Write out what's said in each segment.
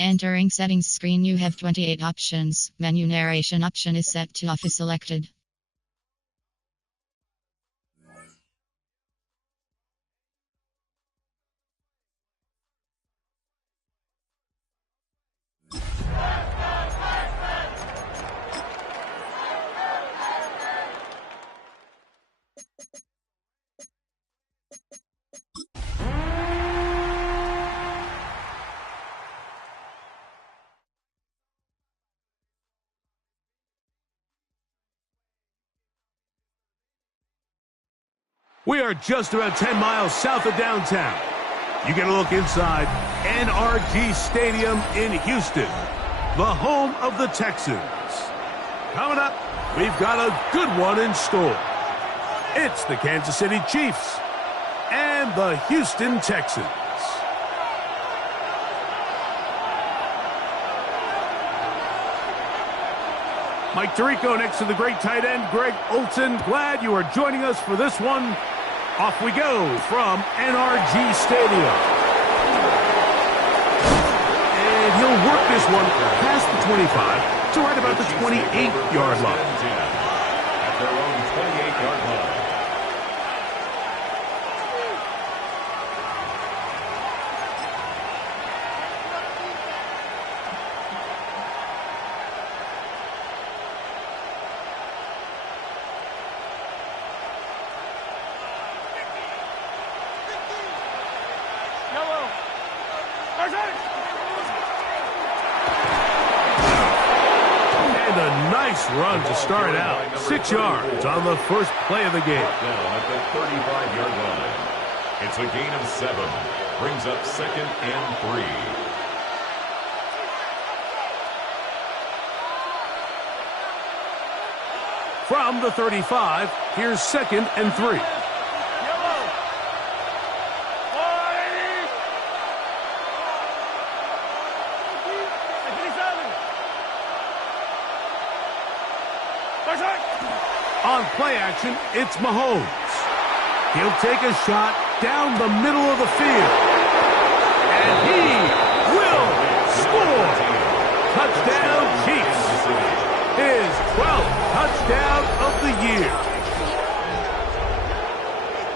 Entering settings screen, you have 28 options. Menu narration option is set to off is selected. We are just about 10 miles south of downtown. You get a look inside NRG Stadium in Houston, the home of the Texans. Coming up, we've got a good one in store. It's the Kansas City Chiefs and the Houston Texans. Mike Tirico next to the great tight end, Greg Olson. Glad you are joining us for this one. Off we go from NRG Stadium. And he'll work this one past the 25 to right about the 28-yard line. At their own 28-yard line. Run to start out. 6 yards on the first play of the game. Down at the 35-yard line. It's a gain of 7. Brings up 2nd and 3. From the 35, here's 2nd and 3. On play action, it's Mahomes. He'll take a shot down the middle of the field. And he will score. Touchdown, Chiefs. His 12th touchdown of the year.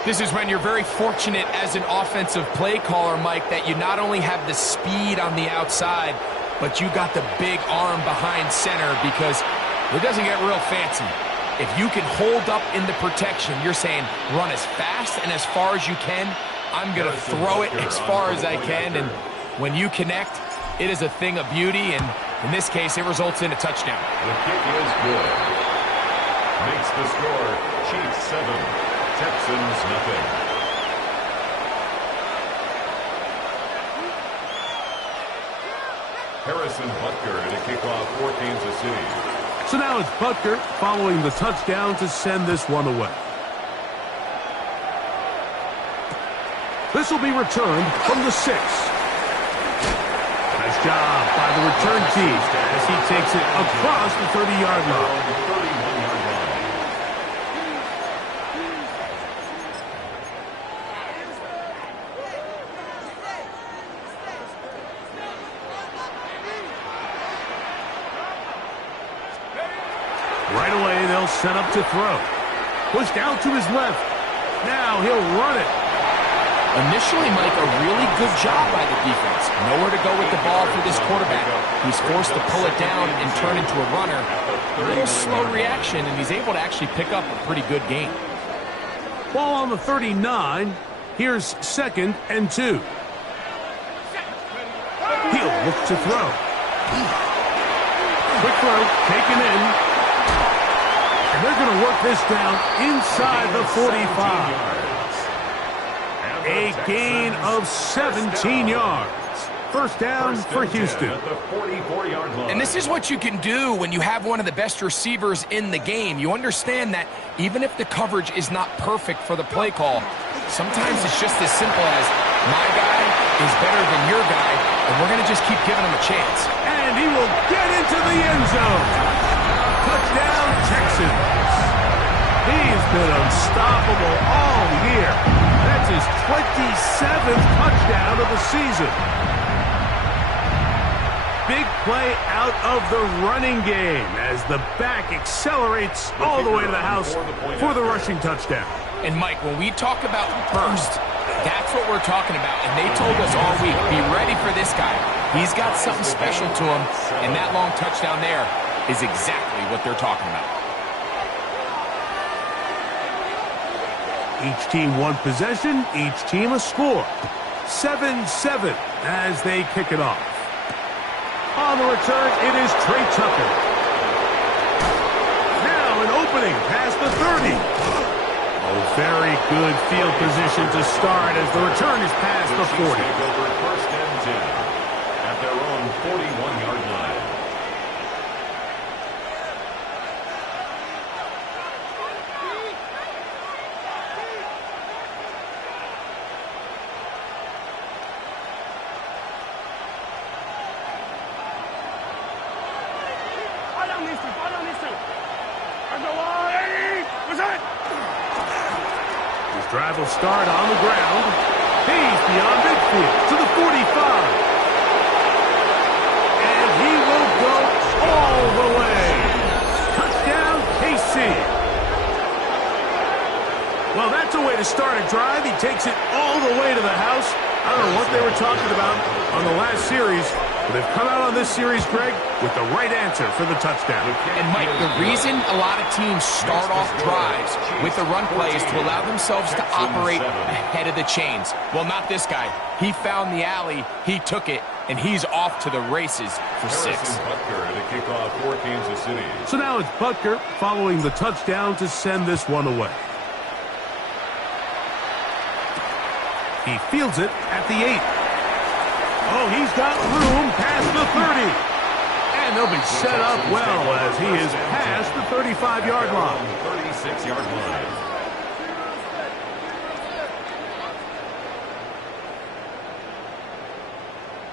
This is when you're very fortunate as an offensive play caller, Mike, that you not only have the speed on the outside, but you got the big arm behind center, because it doesn't get real fancy. If you can hold up in the protection, you're saying run as fast and as far as you can. I'm going to throw it as far as I can. And when you connect, it is a thing of beauty. And in this case, it results in a touchdown. The kick is good. Makes the score Chiefs 7, Texans nothing. Harrison Butker to kick off for Kansas City. So now it's Butker following the touchdown to send this one away. This will be returned from the 6. Nice job by the return team as he takes it across the 30-yard line. Right away, they'll set up to throw. Pushed out to his left. Now he'll run it. Initially, Mike, a really good job by the defense. Nowhere to go with the ball for this quarterback. He's forced to pull it down and turn into a runner. A little slow reaction, and he's able to actually pick up a pretty good gain. Ball on the 39. Here's 2nd and 2. He'll look to throw. Quick throw, taken in. And they're going to work this down inside the 45. A gain of 17 yards. First down for Houston. And this is what you can do when you have one of the best receivers in the game. You understand that even if the coverage is not perfect for the play call, sometimes it's just as simple as my guy is better than your guy, and we're going to just keep giving him a chance. And he will get into the end zone. Touchdown, Texans. He's been unstoppable all year. That's his 27th touchdown of the season. big play out of the running game as the back accelerates all the way to the house for the rushing touchdown. And Mike, when we talk about burst, that's what we're talking about. And they told us all week, be ready for this guy. He's got something special to him, and that long touchdown there is exactly what they're talking about. Each team one possession, each team a score. 7-7 as they kick it off. On the return, it is Trey Tucker. Now an opening past the 30. Oh, very good field position to start as the return is past the 40. First and 10 at their own 41-yard line. Drive will start on the ground. He's beyond midfield to the 45. And he will go all the way. Touchdown, KC. Well, that's a way to start a drive. He takes it all the way to the house. I don't know what they were talking about on the last series, but they've come out on this series, Greg, with the right answer for the touchdown. And, Mike, the reason a lot of teams start off drives with the run play is to allow themselves to operate ahead of the chains. Well, not this guy. He found the alley, he took it, and he's off to the races for 6. Butker to kick off for Kansas City. So now it's Butker following the touchdown to send this one away. He fields it at the 8. Oh, he's got room past the 30. And they'll be set up well as he is past the 35-yard line. 36-yard line.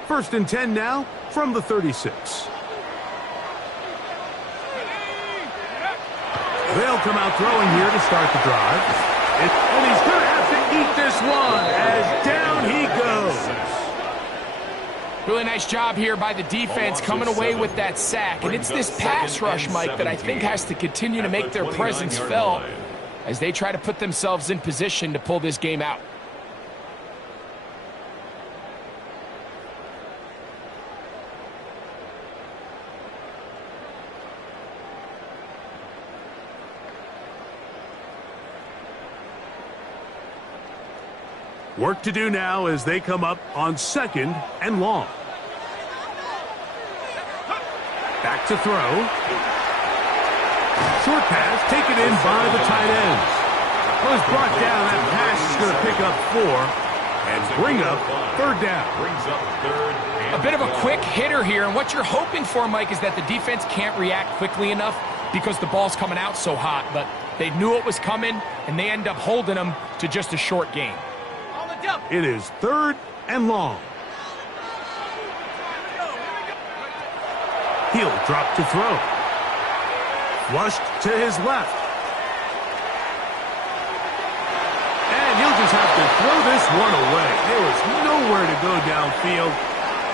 First and 10 now from the 36. They'll come out throwing here to start the drive. And he's going to have to eat this one as down he goes. Really nice job here by the defense coming away with that sack. And it's this pass rush, Mike, that I think has to continue to make their presence felt as they try to put themselves in position to pull this game out. Work to do now as they come up on 2nd and long. Back to throw. Short pass taken in by the tight end. Well, it's brought down. That pass is going to pick up 4 and bring up 3rd down. Brings up 3rd. A bit of a quick hitter here, and what you're hoping for, Mike, is that the defense can't react quickly enough because the ball's coming out so hot. But they knew it was coming, and they end up holding them to just a short gain. It is 3rd and long. He'll drop to throw. Flushed to his left. And he'll just have to throw this one away. There was nowhere to go downfield.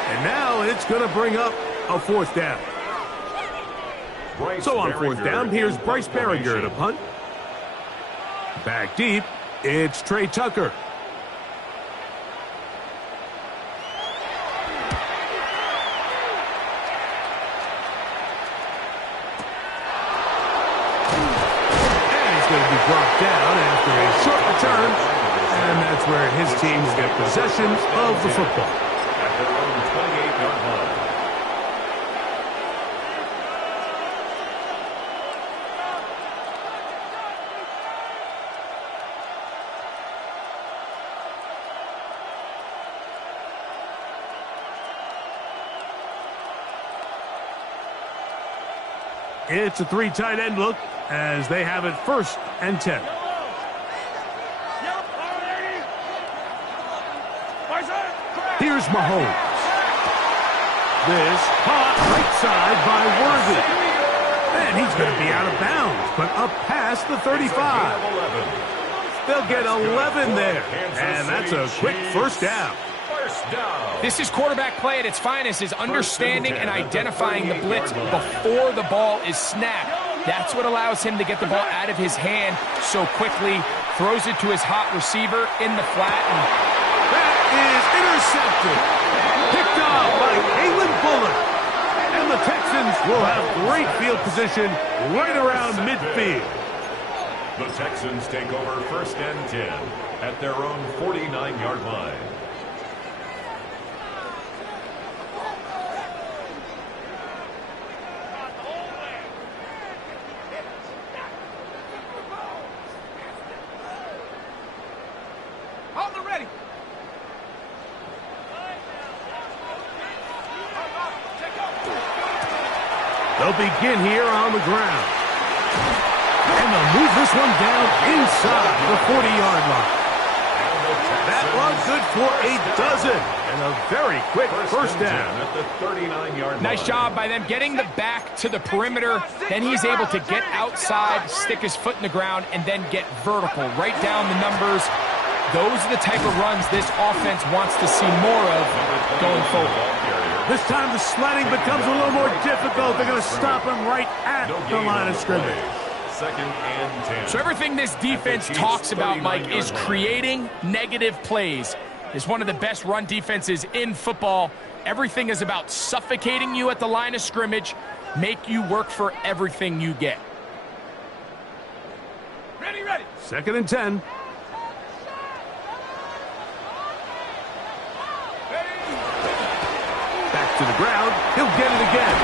And now it's going to bring up a 4th down. So on 4th down, here's Bryce Berringer to punt. Back deep, it's Trey Tucker. Brought down after a short return, and that's where his team will get possession of the football. At their own 28-yard line. It's a 3 tight end look as they have it 1st and 10. Here's Mahomes. This caught right side by Worthy. And he's going to be out of bounds, but up past the 35. They'll get 11 there, and that's a quick 1st down. down. This is quarterback play at its finest, is understanding and identifying the blitz before the ball is snapped. That's what allows him to get the ball out of his hand so quickly, throws it to his hot receiver in the flat. And that is intercepted. Picked off by Kalen Bullard. And the Texans will have great field position right around midfield. The Texans take over 1st and 10 at their own 49-yard line. They'll begin here on the ground. And they'll move this one down inside the 40-yard line. That run good for a dozen. And a very quick first down. At the 39-yard line. Nice job by them getting the back to the perimeter. Then he's able to get outside, stick his foot in the ground, and then get vertical. Right down the numbers. Those are the type of runs this offense wants to see more of going forward. This time the sledding becomes a little more difficult. They're going to stop him right at the line of scrimmage. 2nd and 10. So everything this defense talks about, Mike, is creating negative plays. It's one of the best run defenses in football. Everything is about suffocating you at the line of scrimmage, make you work for everything you get. Ready. 2nd and 10. To the ground, he'll get it again.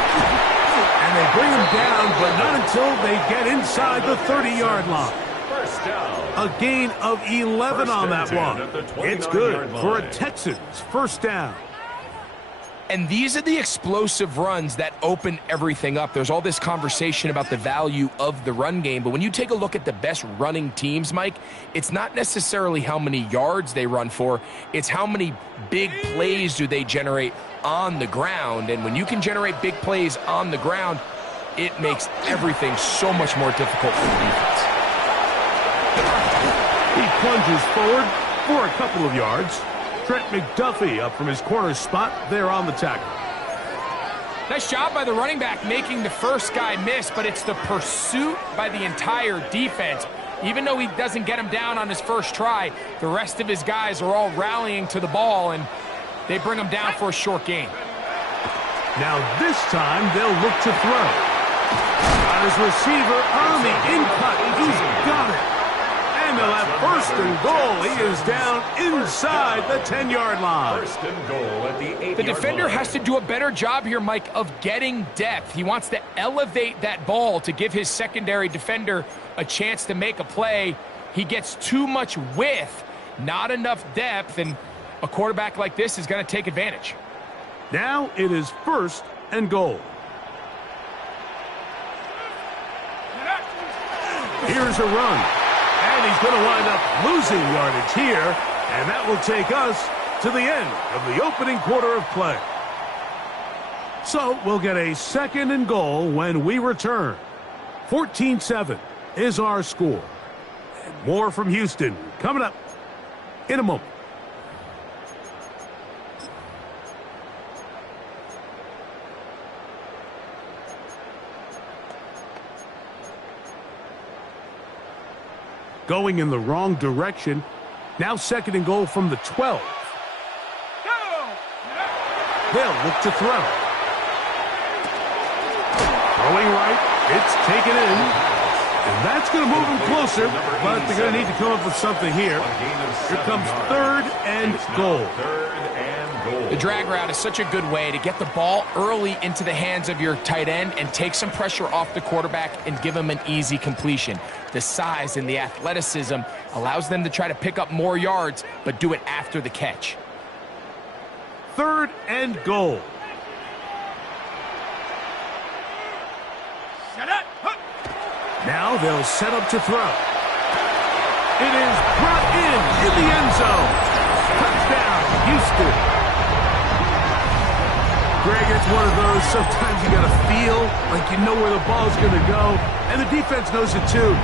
And they bring him down, but not until they get inside the 30-yard line. First down. A gain of 11 on that one. It's good for a Texans first down. And these are the explosive runs that open everything up. There's all this conversation about the value of the run game, but when you take a look at the best running teams, Mike, it's not necessarily how many yards they run for, it's how many big plays do they generate on the ground. And when you can generate big plays on the ground, it makes everything so much more difficult for the defense. He plunges forward for a couple of yards. Trent McDuffie up from his corner spot there on the tackle. Nice job by the running back making the first guy miss, but it's the pursuit by the entire defense. Even though he doesn't get him down on his first try, the rest of his guys are all rallying to the ball, and they bring him down for a short gain. Now this time they'll look to throw. Got his receiver on the in-cut. He's got it. And they'll have 1st and goal. He is down inside the 10-yard line. 1st and goal at the 8-yard line. The defender has to do a better job here, Mike, of getting depth. He wants to elevate that ball to give his secondary defender a chance to make a play. He gets too much width, not enough depth, and a quarterback like this is going to take advantage. Now it is 1st and goal. Here's a run. And he's going to wind up losing yardage here. And that will take us to the end of the opening quarter of play. So we'll get a 2nd and goal when we return. 14-7 is our score. And more from Houston coming up in a moment. Going in the wrong direction. Now 2nd and goal from the 12. They'll look to throw. Throwing right. It's taken in. And that's going to move them closer, but they're going to need to come up with something here. Here comes 3rd and goal. The drag route is such a good way to get the ball early into the hands of your tight end and take some pressure off the quarterback and give him an easy completion. The size and the athleticism allows them to try to pick up more yards, but do it after the catch. 3rd and goal. Now they'll set up to throw. It is brought in the end zone. Touchdown, Houston. Greg, it's one of those, sometimes you got to feel like you know where the ball's going to go, and the defense knows it too.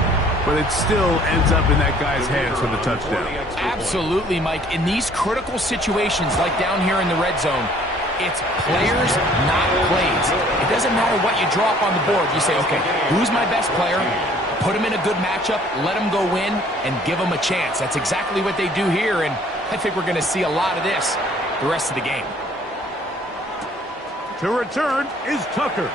but it still ends up in that guy's hands for the touchdown. Absolutely, Mike. In these critical situations, like down here in the red zone, it's players, not plays. It doesn't matter what you draw up on the board. You say, okay, who's my best player? Put him in a good matchup, let him go win, and give him a chance. That's exactly what they do here, and I think we're going to see a lot of this the rest of the game. To return is Tucker.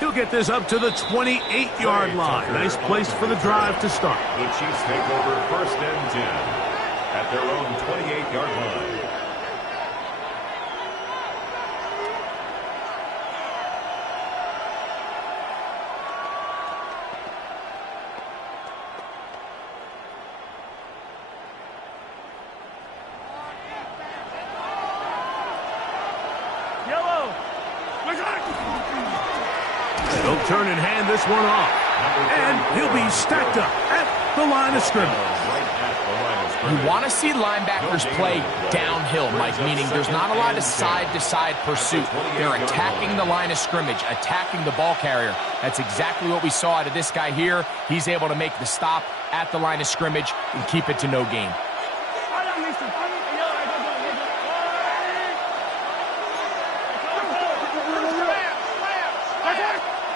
He'll get this up to the 28-yard line. Nice place for the drive to start. The Chiefs take over 1st and 10 at their own 28-yard line. They'll turn and hand this one off. And he'll be stacked up at the line of scrimmage. You want to see linebackers play downhill, Mike, meaning there's not a lot of side-to-side pursuit. They're attacking the line of scrimmage, attacking the ball carrier. That's exactly what we saw out of this guy here. He's able to make the stop at the line of scrimmage and keep it to no gain.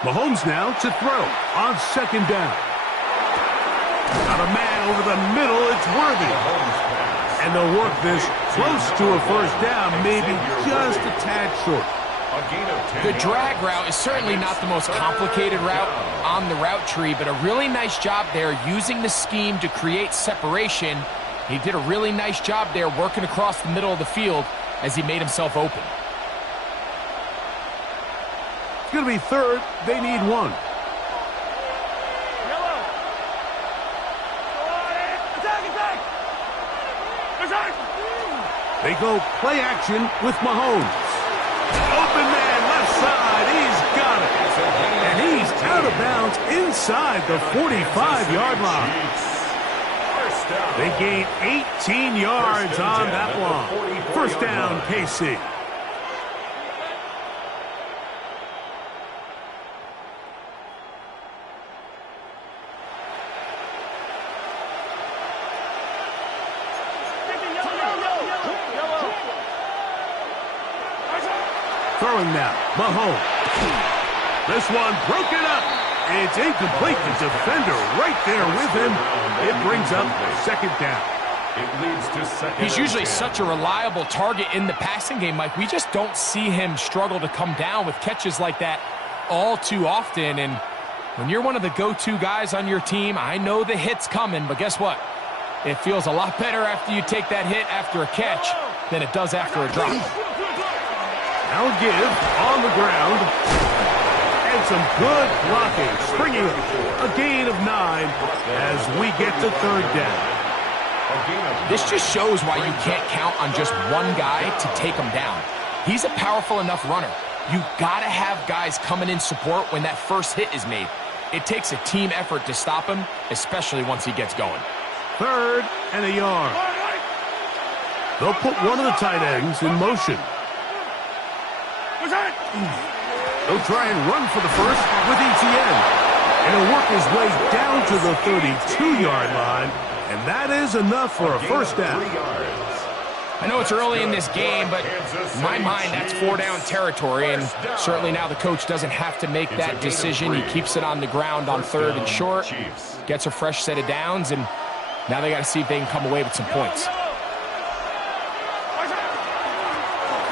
Mahomes now to throw on 2nd down. Got a man over the middle. It's Worthy. And they'll work this close to a 1st down, maybe just a tad short. The drag route is certainly not the most complicated route on the route tree, but a really nice job there using the scheme to create separation. He did a really nice job there working across the middle of the field as he made himself open. It's going to be 3rd. They need 1. They go play action with Mahomes. Open man, left side. He's got it. And he's out of bounds inside the 45-yard line. They gain 18 yards on that one. 1st down, KC. Throwing now, Mahomes. This one broken up. It's incomplete. The defender right there with him. It brings up 2nd down. It leads to 2nd. He's usually such a reliable target in the passing game, Mike. We just don't see him struggle to come down with catches like that all too often. And when you're one of the go-to guys on your team, I know the hit's coming, but guess what? It feels a lot better after you take that hit after a catch than it does after a drop. Now give on the ground. And some good blocking. Springing up. A gain of 9 as we get to 3rd down. This just shows why you can't count on just one guy to take him down. He's a powerful enough runner. You got to have guys coming in support when that first hit is made. It takes a team effort to stop him, especially once he gets going. 3rd and a yard. They'll put one of the tight ends in motion. They'll try and run for the first with ETN. And he'll work his way down to the 32-yard line. And that is enough for a 1st down. I know it's early in this game, but in my mind, that's 4-down territory. And certainly now the coach doesn't have to make that decision. He keeps it on the ground on 3rd and short, gets a fresh set of downs, and now they got to see if they can come away with some points.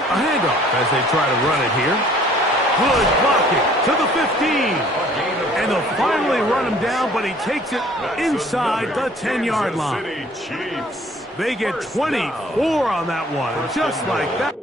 A handoff as they try to run it here. Good blocking to the 15. And they'll finally run him down, but he takes it inside the 10-yard line. They get 24 on that one, just like that.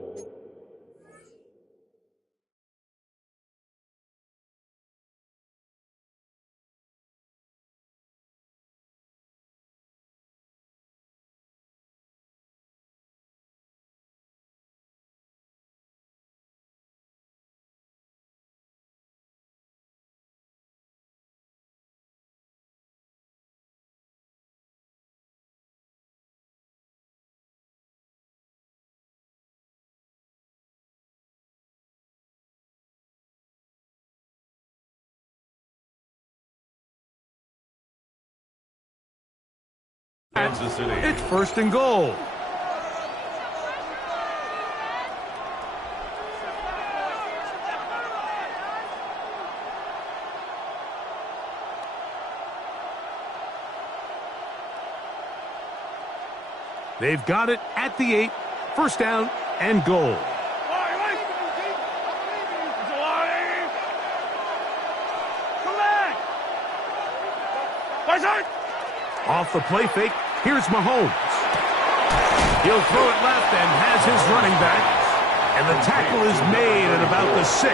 Kansas City. It's 1st and goal. They've got it at the 8. 1st down and goal. Off the play fake, here's Mahomes. He'll throw it left and has his running back. And the tackle is made at about the 6.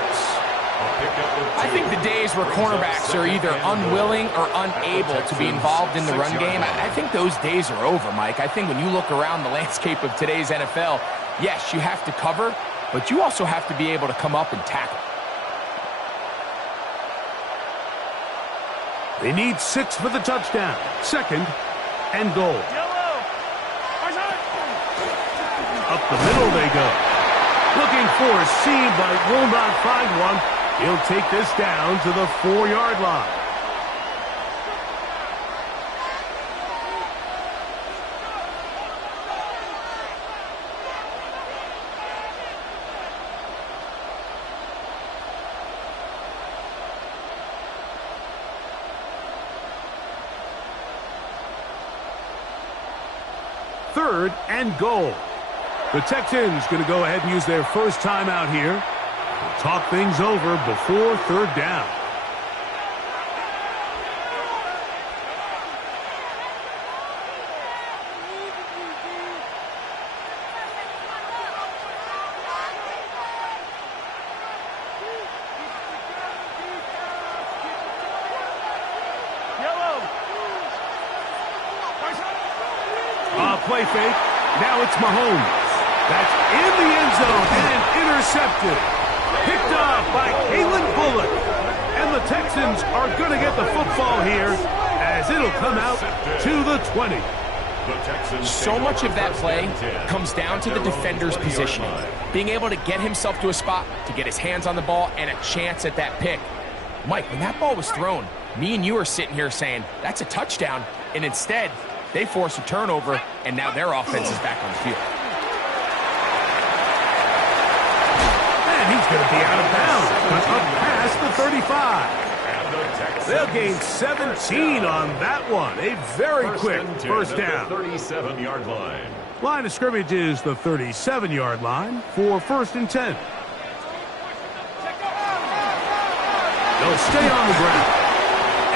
I think the days where cornerbacks are either unwilling or unable to be involved in the run game, I think those days are over, Mike. I think when you look around the landscape of today's NFL, yes, you have to cover, but you also have to be able to come up and tackle. They need 6 for the touchdown. 2nd and goal. Up the middle they go. Looking for a seam, but will not find one. He'll take this down to the 4-yard line. Third and goal. The Texans going to go ahead and use their first timeout here. Talk things over before 3rd down. Play fake. Now it's Mahomes. That's in the end zone and intercepted. Picked off by Kalen Bullock. And the Texans are going to get the football here as it'll come out to the 20. So much of that play comes down to the defender's positioning. Being able to get himself to a spot, to get his hands on the ball, and a chance at that pick. Mike, when that ball was thrown, me and you are sitting here saying, that's a touchdown. And instead, they force a turnover, and now their offense is back on the field. And he's going to be out of bounds, but up past the 35. They'll gain 17 on that one. A very quick first down. 37-yard line. Line of scrimmage is the 37-yard line for 1st and 10. They'll stay on the ground.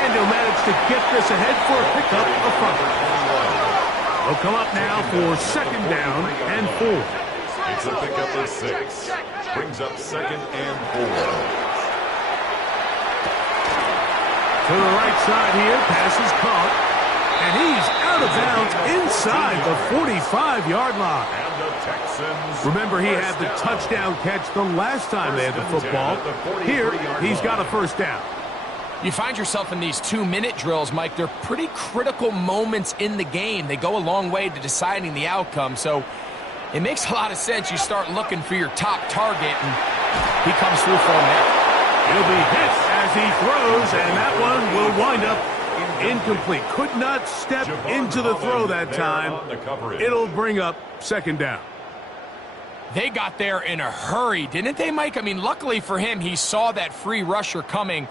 And he'll manage to get this ahead for a pickup of 5. They'll come up now for 2nd down and 4. It's a pickup of 6. Brings up 2nd and 4. To the right side here, pass is caught. And he's out of bounds inside the 45-yard line. And the Texans. Remember, he had the touchdown catch the last time they had the football. Here, he's got a 1st down. You find yourself in these 2-minute drills, Mike. They're pretty critical moments in the game. They go a long way to deciding the outcome. So it makes a lot of sense. You start looking for your top target, and he comes through for him there. He'll be hit as he throws, and that one will wind up incomplete. Could not step into the throw that time. It'll bring up 2nd down. They got there in a hurry, didn't they, Mike? I mean, luckily for him, he saw that free rusher coming,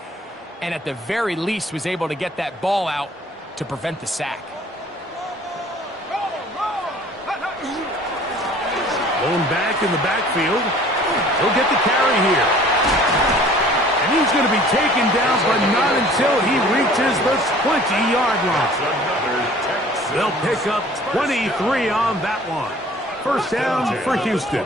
and at the very least was able to get that ball out to prevent the sack. Going back in the backfield. He'll get the carry here. And he's going to be taken down, but not until he reaches the 20-yard line. They'll pick up 23 on that one. 1st down for Houston.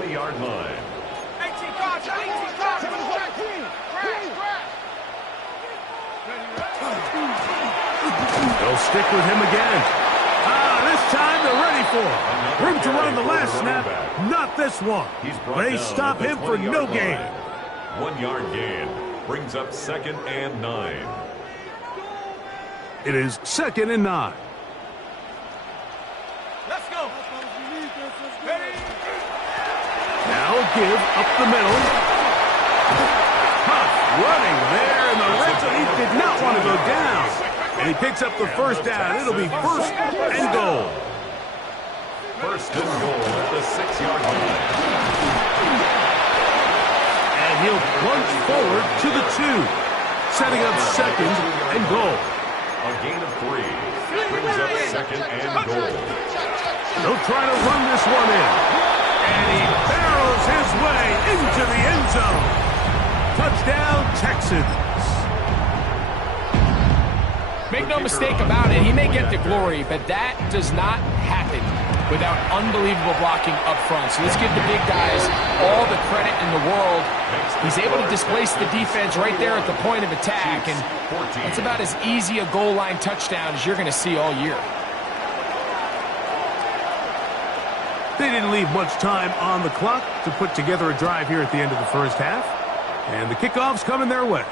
They'll stick with him again. This time they're ready for him. Room to run the last snap. Not this one. They stop him for no gain. 1-yard gain. Brings up 2nd and 9. It is 2nd and 9. Let's go. Now a give up the middle. Tough running there in the red zone. He did not want to go down. And he picks up the first down. It'll be first and goal. First and goal at the 6-yard line. And he'll plunge forward to the 2, setting up second and goal. A gain of 3 brings up second and goal. They'll try to run this one in. And he barrels his way into the end zone. Touchdown, Texans. Make no mistake about it, he may get the glory, but that does not happen without unbelievable blocking up front. So let's give the big guys all the credit in the world. He's able to displace the defense right there at the point of attack, and that's about as easy a goal line touchdown as you're going to see all year. They didn't leave much time on the clock to put together a drive here at the end of the first half. And the kickoff's coming their way.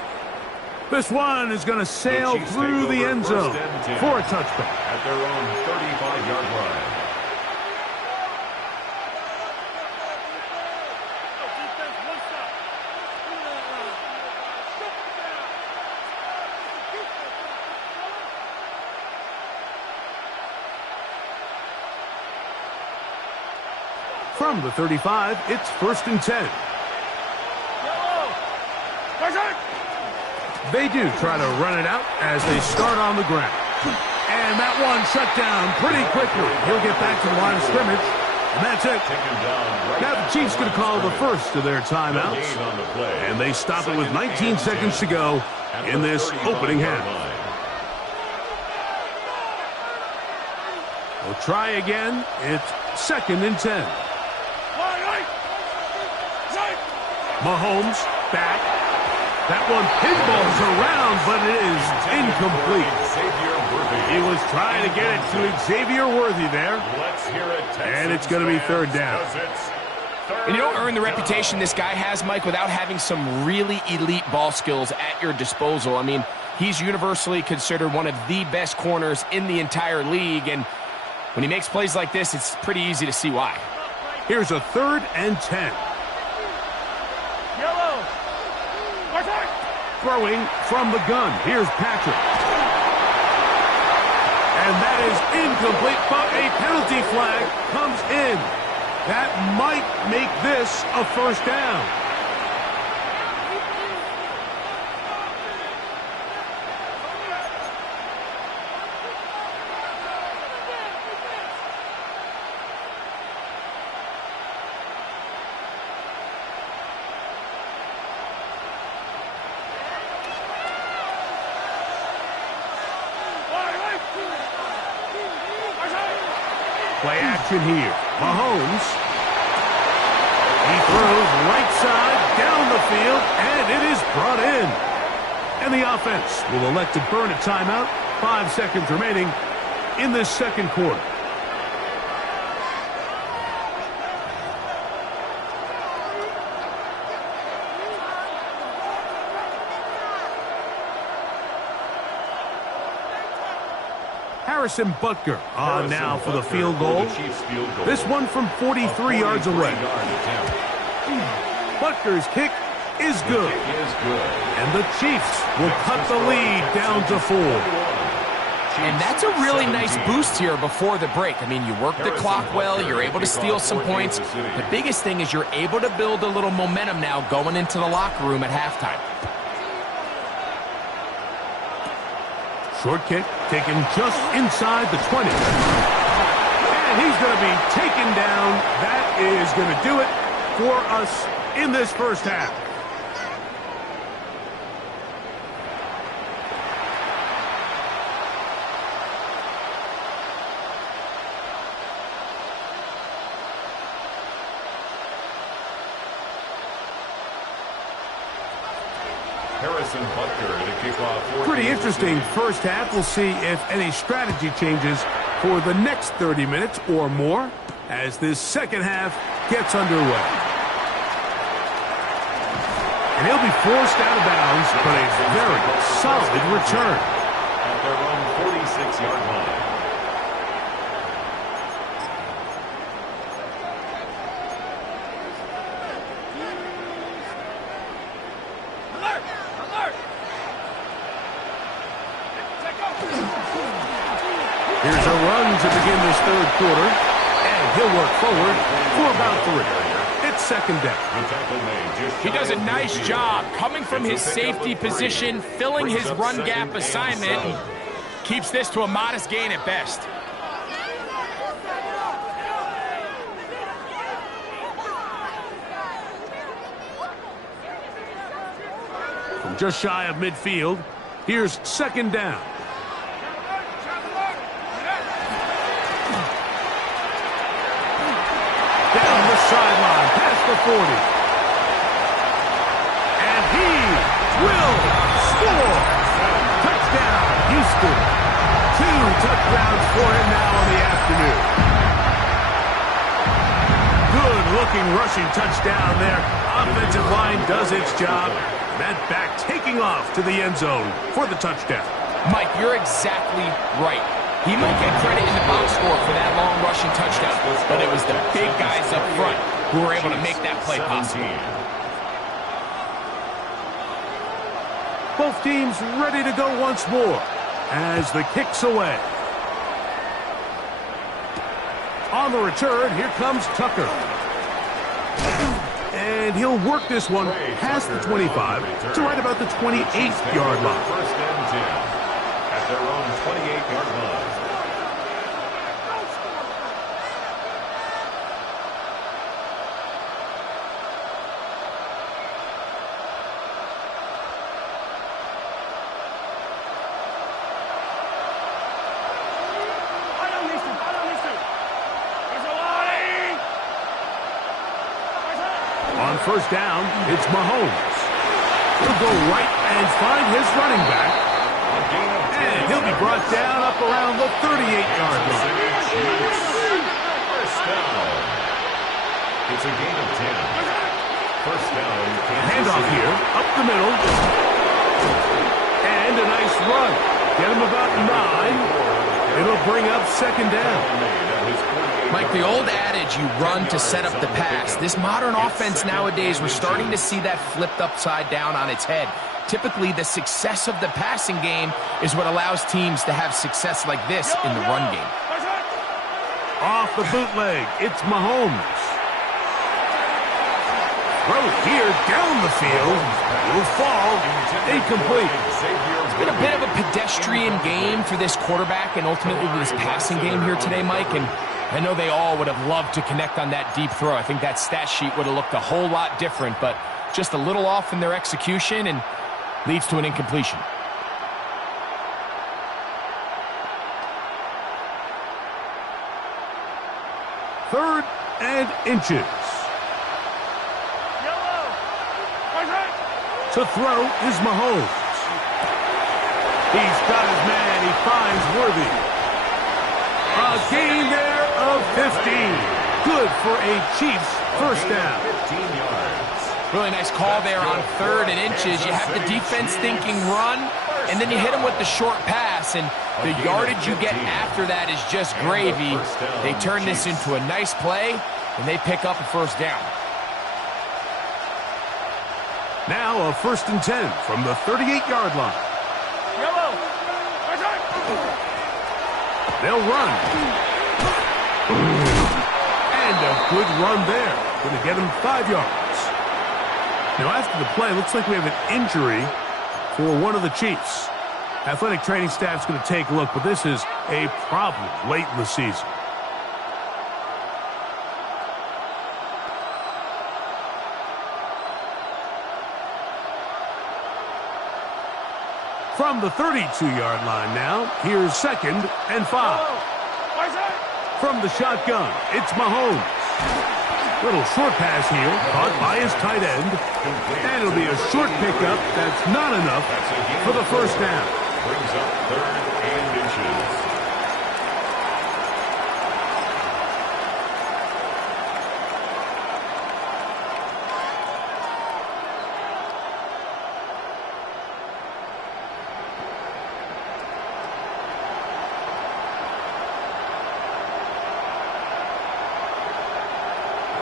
This one is going to sail through the end zone for a touchback. At their own 35-yard line. From the 35, it's first and 10. They do try to run it out as they start on the ground. And that one shut down pretty quickly. He'll get back to the line of scrimmage, and that's it. Now the Chiefs going to call the first of their timeouts, and they stop it with 19 seconds to go in this opening half. We'll try again. It's second and 10. Mahomes back. That one pinballs around, but it is incomplete. He was trying to get it to Xavier Worthy there. And it's going to be third down. And you don't earn the reputation this guy has, Mike, without having some really elite ball skills at your disposal. I mean, he's universally considered one of the best corners in the entire league. And when he makes plays like this, it's pretty easy to see why. Here's a third and 10. Throwing from the gun. Here's Patrick. And that is incomplete, but a penalty flag comes in. That might make this a first down. Play action here. Mahomes. He throws right side down the field, and it is brought in. And the offense will elect to burn a timeout. 5 seconds remaining in this second quarter. Harrison Butker on now for the field goal. This one from 43 yards away. Butker's kick is good. And the Chiefs will cut the lead down to 4. And that's a really nice boost here before the break. I mean, you work the clock well, you're able to steal some points. The biggest thing is you're able to build a little momentum now going into the locker room at halftime. Short kick taken just inside the 20. And he's going to be taken down. That is going to do it for us in this first half. Harrison Butker to kick off. Pretty interesting first half. We'll see if any strategy changes for the next 30 minutes or more as this second half gets underway. And he'll be forced out of bounds, but a very solid return. At their own 46-yard line. this third quarter, and he'll work forward for about 3. It's second down. He does a nice job coming from his safety position, filling his run gap assignment, and keeps this to a modest gain at best. From just shy of midfield, here's second down. Down the sideline, past the 40. And he will score. Touchdown, Houston. 2 touchdowns for him now on the afternoon. Good-looking rushing touchdown there. Offensive line does its job. That back taking off to the end zone for the touchdown. Mike, you're exactly right. He might get credit in the box score for that long rushing touchdown, but it was the big guys up front who were able to make that play possible. Both teams ready to go once more as the kick's away. On the return, here comes Tucker. And he'll work this one past the 25 to right about the 28-yard line. First and 10 at their own 28-yard line. On first down, it's Mahomes. He'll go right and find his running back. And he'll be brought down up around the 38-yard line. First down. It's a gain of 10. First down. Handoff here, up the middle. And a nice run. Get him about 9. It'll bring up second down. Mike, the old adage, you run to set up the pass. This modern offense nowadays, we're starting to see that flipped upside down on its head. Typically, the success of the passing game is what allows teams to have success like this in the run game. Off the bootleg, it's Mahomes. Throw here down the field. Will fall. Incomplete. It's been a bit of a pedestrian game for this quarterback and ultimately this passing game here today, Mike. And I know they all would have loved to connect on that deep throw. I think that stat sheet would have looked a whole lot different, but just a little off in their execution and leads to an incompletion. Third and inches. To throw is Mahomes. He's got his man. He finds Worthy. A gain there of 15. Good for a Chiefs first down. 15 yards. Really nice call there on third and inches. You have the defense thinking run, and then you hit them with the short pass, and the yardage you get after that is just gravy. They turn this into a nice play, and they pick up a first down. Now a first and 10 from the 38-yard line. They'll run. And a good run there. Going to get him 5 yards. Now after the play, looks like we have an injury for one of the Chiefs. Athletic training staff's going to take a look, but this is a problem late in the season. From the 32-yard line now, here's second and 5. From the shotgun, it's Mahomes. Little short pass here, caught by his tight end. And it'll be a short pickup. That's not enough for the first down. Brings up third and inches.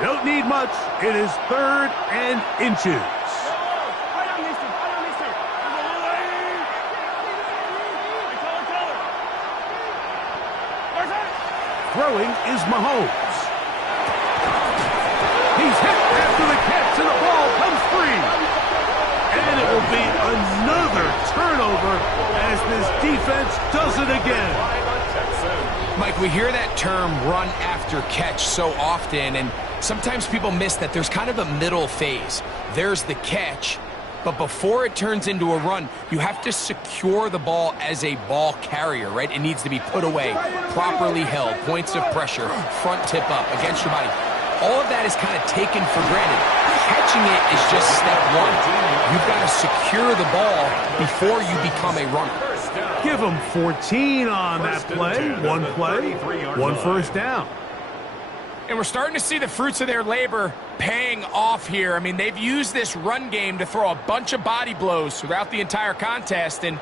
Don't need much. It is third and inches. Throwing is Mahomes. He's hit after the catch, and the ball comes free. And it will be another turnover as this defense does it again. Mike, we hear that term run after catch so often, and sometimes people miss that there's kind of a middle phase. There's the catch, but before it turns into a run, you have to secure the ball as a ball carrier, right? It needs to be put away, properly held, points of pressure, front tip up against your body. All of that is kind of taken for granted. Catching it is just step one. You've got to secure the ball before you become a runner. Give them 14 on that play. One first down. And we're starting to see the fruits of their labor paying off here. I mean, they've used this run game to throw a bunch of body blows throughout the entire contest. And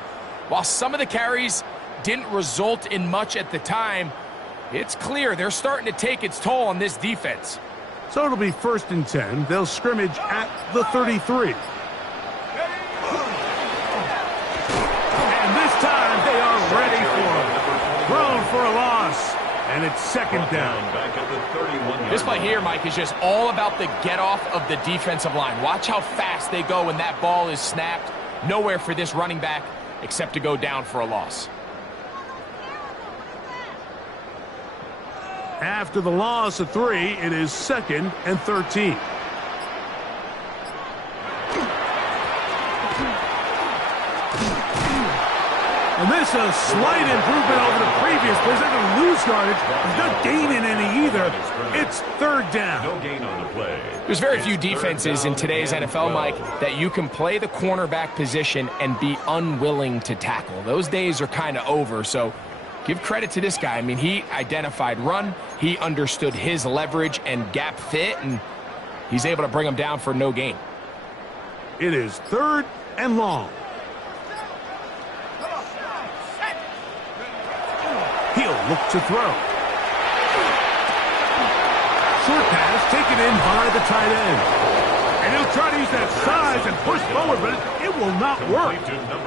while some of the carries didn't result in much at the time, it's clear they're starting to take its toll on this defense. So it'll be 1st and 10. They'll scrimmage at the 33. And this time they are ready for it. Thrown for a loss. And it's 2nd down. This play here, Mike, is just all about the get-off of the defensive line. Watch how fast they go when that ball is snapped. Nowhere for this running back except to go down for a loss. After the loss of 3, it is 2nd and 13. And this is a slight improvement over the previous play. They're going to lose yardage. He's not gaining any either. It's 3rd down. No gain on the play. There's very few defenses in today's NFL, Mike, that you can play the cornerback position and be unwilling to tackle. Those days are kind of over, so give credit to this guy. I mean, he identified run, he understood his leverage and gap fit, and he's able to bring him down for no gain. It is 3rd and long. He'll look to throw. Short pass taken in by the tight end. And he'll try to use that size and push forward, but it will not work.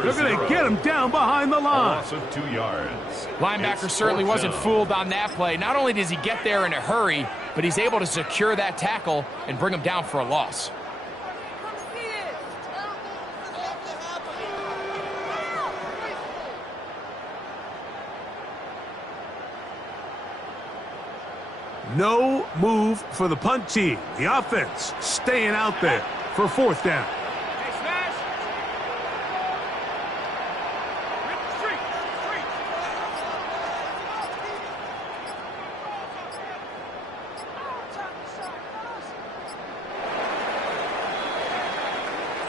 They're going to get him down behind the line. Loss of 2 yards. Linebacker certainly wasn't fooled on that play. Not only does he get there in a hurry, but he's able to secure that tackle and bring him down for a loss. No move for the punt team. The offense staying out there for 4th down.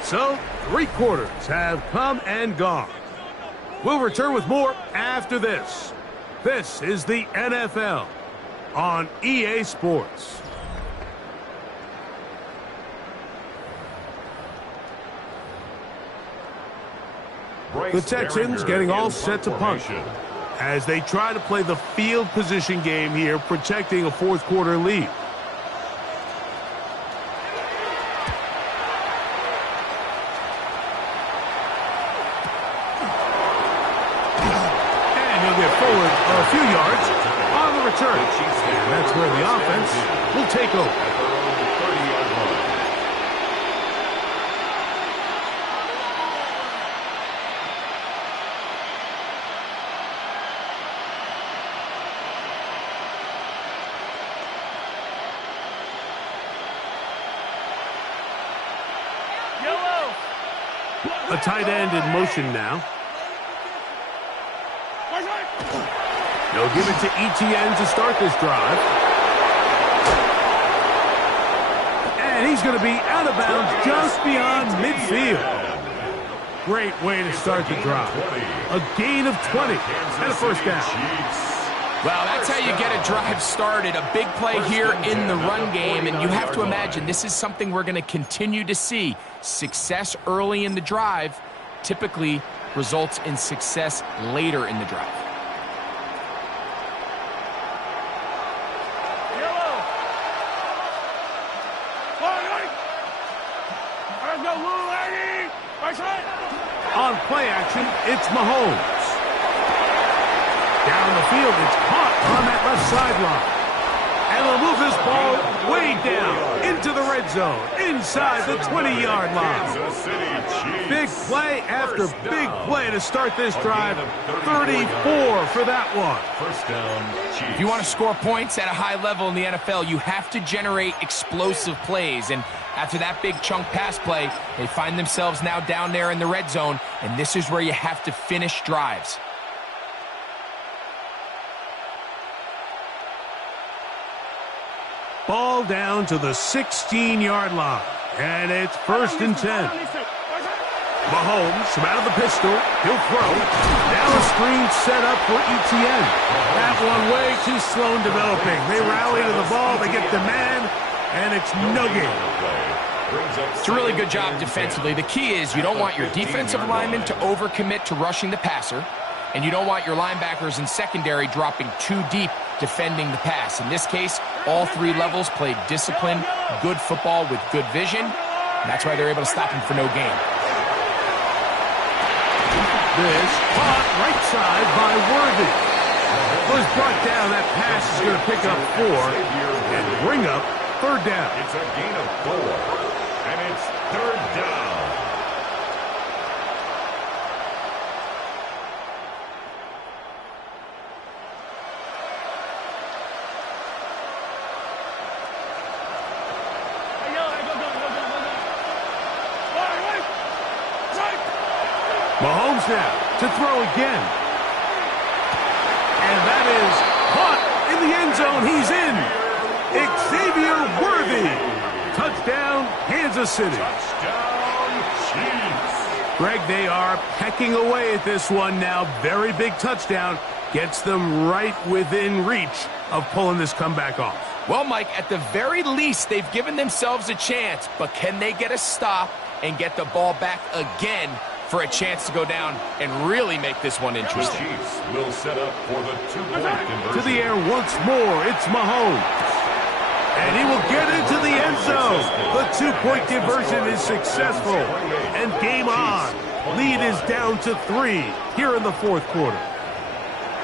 So, 3 quarters have come and gone. We'll return with more after this. This is the NFL on EA Sports. The Texans getting all set to punt as they try to play the field position game here, protecting a 4th quarter lead. And he'll get forward a few yards on the return. And that's where the offense will take over. A tight end in motion now. They'll give it to ETN to start this drive. And he's going to be out of bounds just beyond midfield. Great way to start the drive. A gain of 20 and a 1st down. Well, that's how you get a drive started. A big play here in the run game, and you have to imagine this is something we're going to continue to see. Success early in the drive typically results in success later in the drive. On play action, it's Mahomes. Down the field, it's caught on that left sideline. And they'll move this ball way down into the red zone, inside the 20-yard line. Big play after big play to start this drive. 34 for that one. First down, Chiefs. If you want to score points at a high level in the NFL, you have to generate explosive plays. And after that big chunk pass play, they find themselves now down there in the red zone, and this is where you have to finish drives. Ball down to the 16-yard line, and it's 1st and 10. Mahomes from out of the pistol. He'll throw. Now a screen set up for Etienne. That one way too slow in developing. They rally to the ball. They get the man, and it's no gain. It's a really good job defensively. The key is you don't want your defensive linemen to overcommit to rushing the passer, and you don't want your linebackers in secondary dropping too deep defending the pass. In this case, all three levels played disciplined, good football with good vision, and that's why they're able to stop him for no gain. This caught right side by Worthy. Was brought down. That pass is going to pick up 4 and bring up 3rd down. It's a gain of 4, and it's 3rd down. Mahomes now to throw again. And that is caught in the end zone. He's in. Xavier Worthy. Touchdown, Kansas City. Touchdown, Chiefs. Greg, they are pecking away at this one now. Very big touchdown. Gets them right within reach of pulling this comeback off. Well, Mike, at the very least, they've given themselves a chance, but can they get a stop and get the ball back again for a chance to go down and really make this one interesting? The Chiefs will set up for the 2-point conversion. To the air once more, it's Mahomes. And he will get into the end zone. The 2-point conversion is successful. And game on. Lead is down to 3 here in the 4th quarter.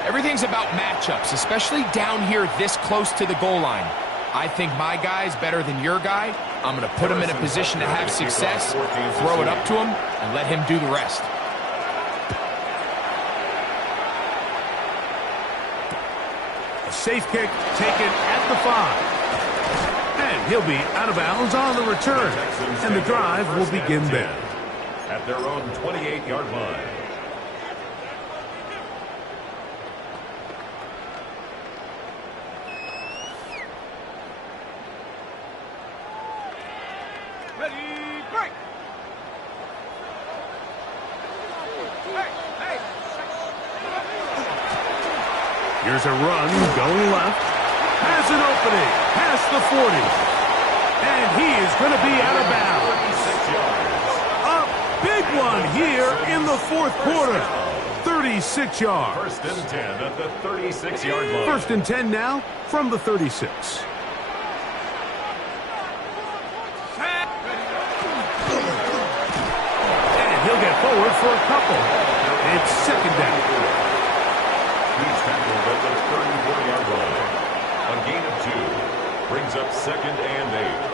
Everything's about matchups, especially down here this close to the goal line. I think my guy's better than your guy. I'm going to put him in a position to have success, throw it up to him, and let him do the rest. A safe kick taken at the 5. And he'll be out of bounds on the return. And the drive will begin there. At their own 28-yard line. Here's a run going left. Has an opening past the 40. And he is going to be out of bounds. A big one here in the 4th quarter. 36 yards. 1st and 10 at the 36-yard line. 1st and 10 now from the 36. And he'll get forward for a couple. It's 2nd down. He's tackled at the 34-yard line. A gain of 2 brings up 2nd and 8.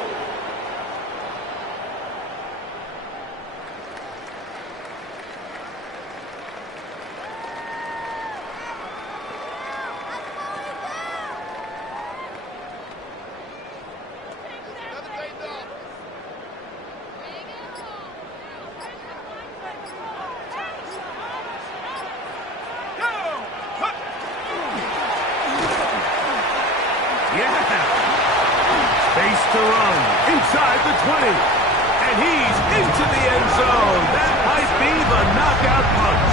To run inside the 20. And he's into the end zone. That might be the knockout punch.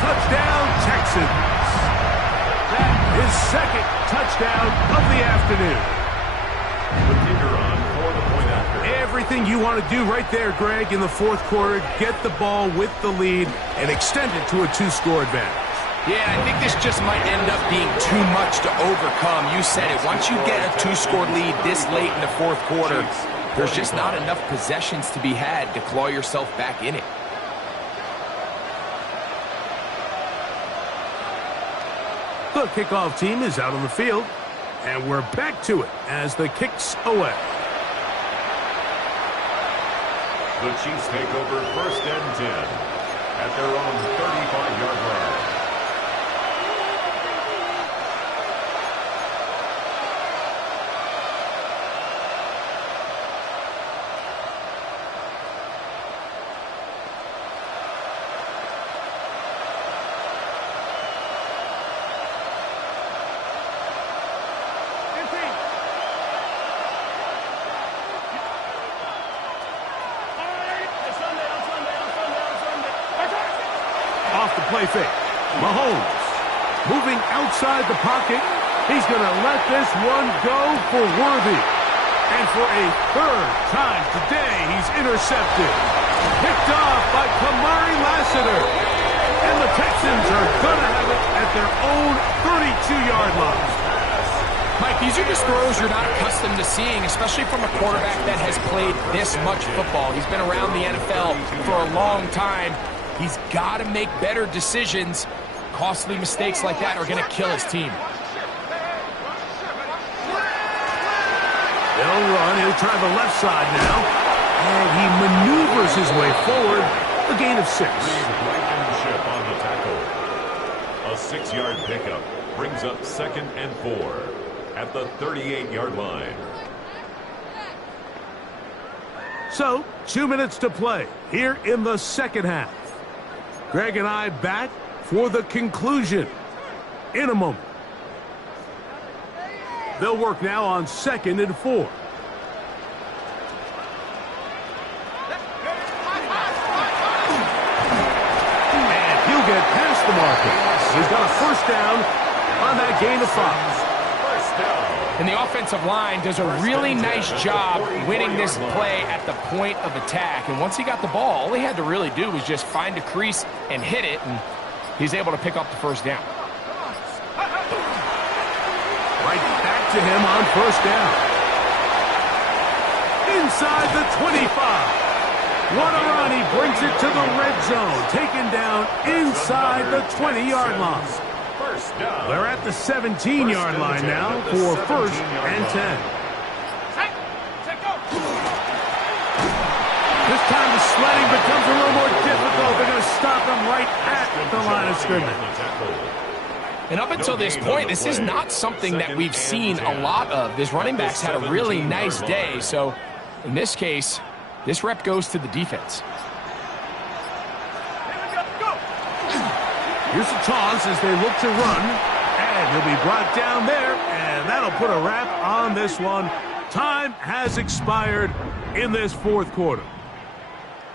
Touchdown, Texans. That is 2nd touchdown of the afternoon. The kicker on for the point after. Everything you want to do right there, Greg, in the 4th quarter. Get the ball with the lead and extend it to a 2-score advantage. Yeah, I think this just might end up being too much to overcome. You said it. Once you get a 2-score lead this late in the 4th quarter, there's just not enough possessions to be had to claw yourself back in it. The kickoff team is out on the field, and we're back to it as the kick's away. The Chiefs take over 1st and 10 at their own 35-yard line. Off the play fake. Mahomes moving outside the pocket. He's going to let this one go for Worthy. And for a 3rd time today, he's intercepted. Picked off by Kamari Lassiter. And the Texans are going to have it at their own 32-yard line. Mike, these are just throws you're not accustomed to seeing, especially from a quarterback that has played this much football. He's been around the NFL for a long time. He's got to make better decisions. Costly mistakes like that are going to kill his team. They'll run. He'll try the left side now. And he maneuvers his way forward. A gain of 6. Blankenship on the tackle. A 6-yard pickup brings up 2nd and 4 at the 38-yard line. So, 2 minutes to play here in the second half. Greg and I back for the conclusion in a moment. They'll work now on 2nd and 4. And he'll get past the marker. He's got a 1st down on that gain of 5. And the offensive line does a really nice job winning this play at the point of attack. And once he got the ball, all he had to really do was just find a crease and hit it, and he's able to pick up the 1st down. Right back to him on 1st down. Inside the 25. What a run. He brings it to the red zone. Taken down inside the 20-yard line. They're at the 17-yard line now for 1st and 10. This time the sledding becomes a little more difficult. They're going to stop him right at the line of scrimmage. And up until this point, this is not something that we've seen a lot of. This running back's had a really nice day. So in this case, this rep goes to the defense. Here's the toss as they look to run. And he'll be brought down there. And that'll put a wrap on this one. Time has expired in this 4th quarter.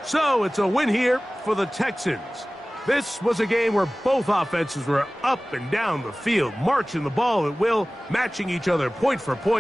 So it's a win here for the Texans. This was a game where both offenses were up and down the field, marching the ball at will, matching each other point for point.